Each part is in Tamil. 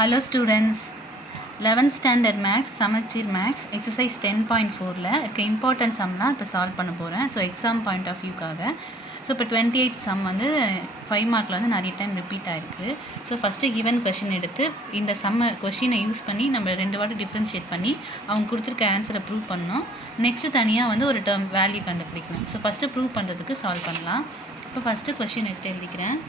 Hello students, 11th standard maths Samacheer Maths exercise 10.4ல இருக்க important sumலாம் இப்போ சால்வ் பண்ண போகிறேன். ஸோ எக்ஸாம் பாயிண்ட் ஆஃப் வியூக்காக. ஸோ இப்போ 28 சம் வந்து 5 மார்க்கில் வந்து நிறைய டைம் ரிப்பீட் ஆகிருக்கு. ஸோ ஃபஸ்ட்டு கிவன் கொஷின் எடுத்து இந்த கொஷினை யூஸ் பண்ணி நம்ம 2 வாட்டி டிஃப்ரென்ஷியேட் பண்ணி அவங்க கொடுத்துருக்க ஆன்சரை ப்ரூவ் பண்ணணும். நெக்ஸ்ட்டு தனியாக வந்து ஒரு டேர்ம் வேல்யூ கண்டுபிடிக்கணும். ஸோ ஃபஸ்ட்டு ப்ரூவ் பண்ணுறதுக்கு சால்வ் பண்ணலாம். இப்போ ஃபஸ்ட்டு கொஷின் எடுத்து எழுதிக்கிறேன்.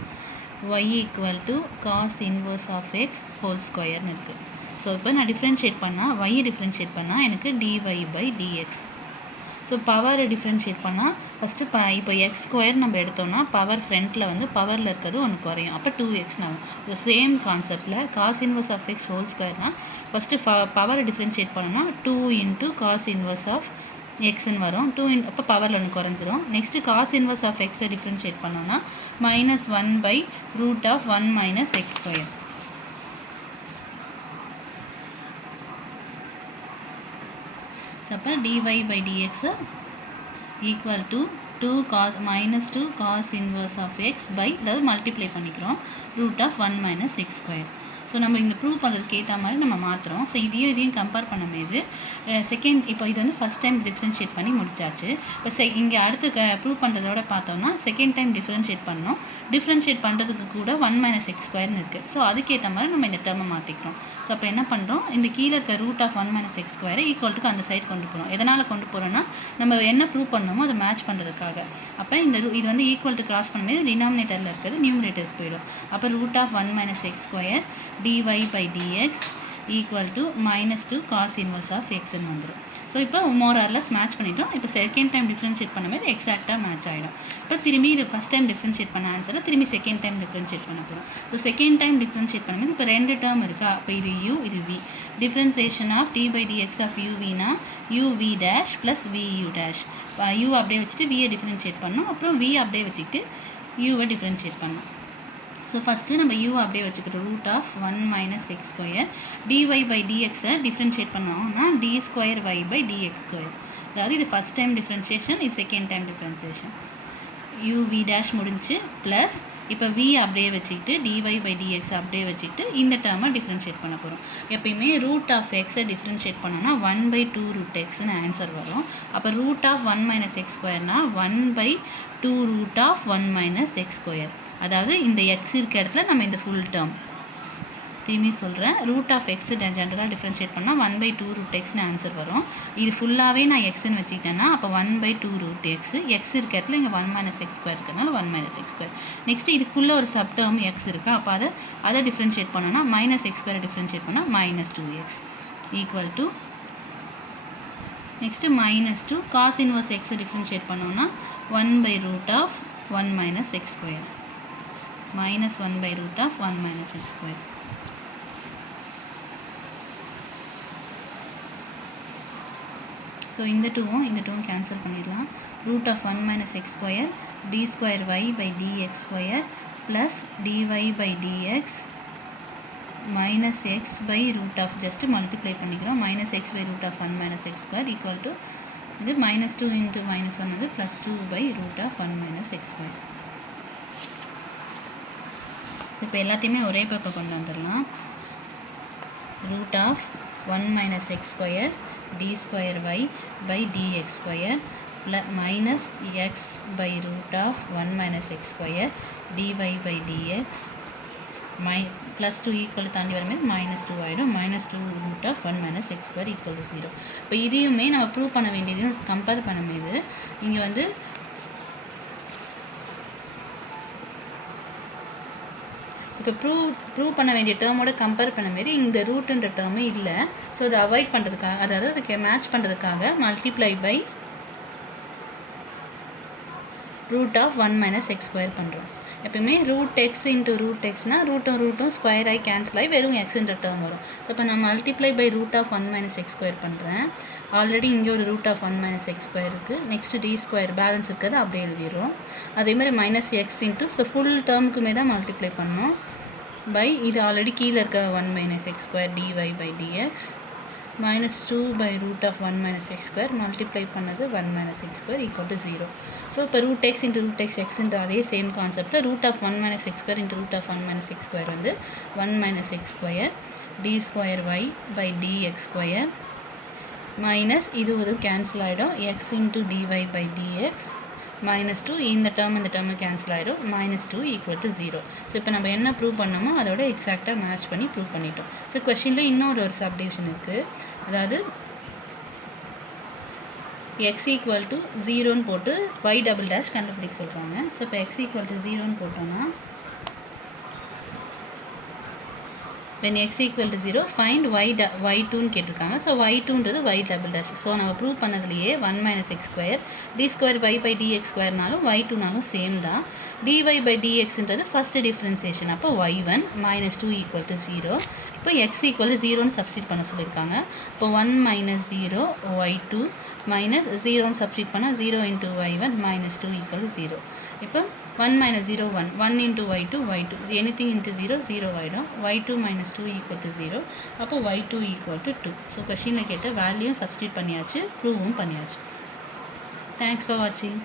y equal to cos inverse of x whole square இருக்குது. ஸோ இப்போ நான் டிஃப்ரென்ஷியேட் பண்ணால் y டிஃப்ரென்ஷியேட் பண்ணால் எனக்கு dy by dx. ஸோ பவரை டிஃப்ரென்ஷியேட் பண்ணால் ஃபஸ்ட்டு இப்போ எக்ஸ் ஸ்கொயர் நம்ம எடுத்தோம்னா பவர் ஃப்ரண்ட்டில் வந்து பவரில் இருக்கிறது ஒன்று குறையும். அப்போ 2x ஆகும். ஸோ சேம் கான்செப்டில் cos inverse of x whole ஸ்கொயர்னால் ஃபஸ்ட்டு பவரை டிஃப்ரென்ஷியேட் பண்ணோன்னா 2 into காஸ் இன்வர்ஸ் ஆஃப் எக்ஸ்ன்னு வரும். அப்போ பவரில் ஒன்று குறைஞ்சிரும். நெக்ஸ்ட்டு காஸ் இன்வர்ஸ் ஆஃப் எக்ஸை டிஃப்ரென்ஷியேட் பண்ணோன்னா -1/√(1 - x²). ஸோ அப்போ dy by dx equal to 2 cos inverse of x by அதாவது மல்டிப்ளை பண்ணிக்கிறோம் √(1 - x²). ஸோ நம்ம இங்கே ப்ரூவ் பண்ணுறதுக்கு ஏற்ற மாதிரி நம்ம மாற்றுறோம். ஸோ இதையும் கம்பேர் பண்ணும்போது செகண்ட் இப்போ இது வந்து ஃபஸ்ட் டைம் டிஃப்ரென்ஷியேட் பண்ணி முடிச்சாச்சு. இப்போ இங்கே அடுத்து ப்ரூவ் பண்ணுறதோட பார்த்தோம்னா செகண்ட் டைம் டிஃப்ரென்ஷியேட் பண்ணோம். டிஃப்ரென்ஷியேட் பண்ணுறதுக்கு கூட 1 - x² இருக்குது. ஸோ அதுக்கேற்ற மாதிரி நம்ம இந்த டேர்மை மாற்றிக்கிறோம். ஸோ அப்போ என்ன பண்ணுறோம், இந்த கீழே இருக்க √(1 - x² ஈக்குவல்ட்டுக்கு அந்த சைட் கொண்டு போகிறோம். எதனால் கொண்டு போகிறோன்னா நம்ம என்ன ப்ரூவ் பண்ணணுமோ அதை மேட்ச் பண்ணுறதுக்காக. அப்போ இது வந்து ஈக்குவல் டு கிராஸ் பண்ணும்போது டினாமினேட்டரில் இருக்கிறது நியூமினேட்டருக்கு போயிடும். அப்போ √(1 - x² dy by dx equal to -2 cos inverse of எக்ஸ்ன்னு வந்துடும். ஸோ இப்போ மோர் ஆர் லெஸ் மேட்ச் பண்ணிட்டோம். இப்போ செகண்ட் டைம் டிஃப்ரென்ஷியேட் பண்ணும்போது எக்ஸாக்டாக மேட்ச் ஆகிடும். இப்போ திரும்பி இது ஃபஸ்ட் டைம் டிஃப்ரென்ஷியேட் பண்ண ஆன்சரை திரும்பி செகண்ட் டைம் டிஃப்ரென்ஷியேட் பண்ண போகிறோம். ஸோ செகண்ட் டைம் டிஃப்ரென்ஷியேட் பண்ணும்போது இப்போ 2 டேர்ம் இருக்கா. அப்போ இது u இது v. Differentiation of d by dx ஆஃப் uvனா uv dash plus vu dash. u அப்படியே வச்சுட்டு v டிஃப்ரென்ஷியேட் பண்ணோம். அப்புறம் v அப்படியே வச்சுக்கிட்டு u டிஃப்ரென்ஷியேட் பண்ணோம். ஸோ ஃபஸ்ட்டு நம்ம u அப்படியே வச்சுக்கிட்டோம் √(1 - x²). dy by dxஐ டிஃப்ரென்ஷியேட் பண்ணோம்னா d²y by dx². அதாவது இது ஃபஸ்ட் டைம் டிஃப்ரென்ஷியேஷன், இது second time differentiation. uv dash முடிஞ்சு ப்ளஸ் இப்போ v அப்படியே வச்சுக்கிட்டு dy by dx அப்படியே வச்சுக்கிட்டு இந்த டேர்மை டிஃப்ரென்ஷியேட் பண்ண போகிறோம். எப்பயுமே √(x) டிஃப்ரென்ஷியேட் பண்ணோன்னா 1/2√xன்னு ஆன்சர் வரும். அப்போ √(1 - x²னா 1/2√(1 - x². அதாவது இந்த x இருக்க இடத்துல நம்ம இந்த ஃபுல் டேர்ம் திரும்பி சொல்கிறேன். √(x) ஜென்ரலாக டிஃப்ரென்ஷியேட் பண்ணால் 1/2√xன்னு ஆன்சர் வரும். இது ஃபுல்லாகவே நான் எக்ஸ்ன்னு வச்சுக்கிட்டேன்னா அப்போ 1/2√x. எக்ஸ் இருக்க இடத்துல இங்கே 1 - x² இருக்கிறதுனால 1 - x². நெக்ஸ்ட்டு இதுக்குள்ளே ஒரு சப் டேர்ம் எக்ஸ் இருக்கா. அப்போ அதை டிஃப்ரென்ஷியேட் பண்ணோன்னா -x² டிஃப்ரென்ஷியேட் பண்ணால் -2x equal to next -2 cos inverse எக்ஸை டிஃப்ரென்ஷியேட் பண்ணோன்னா 1/√(1 - x²). -1/√(1 - x². ஸோ இந்த டூவும் கேன்சல் பண்ணிடலாம். √(1 - x² d²y by dx² plus dy by dx -x by just multiply பண்ணிக்கிறோம். -x by √(1 - x² equal to இது -2 into -1 வந்து +2 by √(1 - x². இப்போ எல்லாத்தையுமே ஒரே பக்கம் கொண்டு வந்துடலாம். √(1 - x² d²y by dx² minus x by √(1 - x² dy by dx +2 equal தாண்டி வரும்போது -2 ஆகிடும். -2√(1 - x² ஈக்குவல் டு 0. இப்போ இதையுமே நம்ம ப்ரூவ் பண்ண வேண்டியதையும் கம்பேர் பண்ணும்போது இங்கே வந்து இப்போ ப்ரூவ் பண்ண வேண்டிய டேர்மோட கம்பேர் பண்ணும்போது இந்த ரூட்டுன்ற டேர்மே இல்லை. ஸோ அதை அவாய்ட் பண்ணுறதுக்காக, அதாவது அதுக்கு மேட்ச் பண்ணுறதுக்காக மல்டிப்ளை பை √(1 - x² பண்ணுறோம். எப்பயுமே √x into √xனா ரூட்டும் ஸ்கொயர் ஆகி கேன்சல் ஆகி வெறும் எக்ஸ்ன்ற டேர்ம் வரும். இப்போ நான் மல்டிப்ளை பை √(1 - x² பண்ணுறேன். ஆல்ரெடி இங்கே ஒரு √(1 - x² இருக்குது. நெக்ஸ்ட்டு d² பேலன்ஸ் இருக்கிறது அப்படியே எழுதிடுறோம். அதேமாதிரி -x into ஸோ ஃபுல் டேர்முக்குமே தான் மல்டிப்ளை பண்ணோம் பை இது ஆல்ரெடி கீழே இருக்க 1 - x² dy by dx -2/√(1 - x² multiply பண்ணது 1 - x² ஈக்குவல் டு 0. ஸோ இப்போ √x into √x எக்ஸ்ன்ற அதே சேம் கான்செப்டில் √(1 - x² into √(1 - x² வந்து 1 - x² d square y by d x square minus இது ஒரு கேன்சல் ஆகிடும் x into d y by d x minus 2 இந்த டேர்மு கேன்சல் ஆகிடும் -2 ஈக்குவல் டு 0. ஸோ இப்போ நம்ம என்ன ப்ரூவ் பண்ணோமோ அதோட எக்ஸாக்டாக மேட்ச் பண்ணி ப்ரூவ் பண்ணிட்டோம். ஸோ கொஷினில் இன்னொரு சப்டிவிஷன் இருக்குது. அதாவது எக்ஸ் ஈக்குவல் டு 0ன்னு போட்டு ஒய் டபுள் டேஷ் கண்டுபிடிக்க சொல்கிறாங்க. ஸோ இப்போ எக்ஸ் ஈக்குவல் டு 0ன்னு போட்டோம்னா when x equal to 0 find y2ன்னு கேட்டிருக்காங்க. ஸோ y2ன்றது y டபுள் டேஷ். ஸோ நம்ம ப்ரூவ் பண்ணதுலேயே 1 - x square d square y by dx ஸ்கொயர்னாலும் y2நாலும் சேம் தான். dy பை dxன்றது ஃபஸ்ட்டு டிஃப்ரென்சியேஷன். அப்போ y1 -2 ஈக்குவல் டு 0. இப்போ x ஈக்குவல் டு 0ன்னு சப்ஸ்டிட் பண்ண சொல்லியிருக்காங்க. இப்போ 1 - 0 y2 மைனஸ் 0ன்னு சப்ஸ்டிட் பண்ணால் 0 இன்ட்டு y1 -2 ஈக்குவல் டு 0. இப்போ 1 - 0 1 1 into y2 y2 anything into 0 0 ஆகிடும். y2 - 2 equal to 0. அப்போ y2 ஈக்குவல் டு 2. ஸோ கொஷினில் கேட்ட வேல்யூயும் சப்ஸ்டிட் பண்ணியாச்சு, ப்ரூவும் பண்ணியாச்சு. தேங்க்ஸ் ஃபார் வாட்சிங்.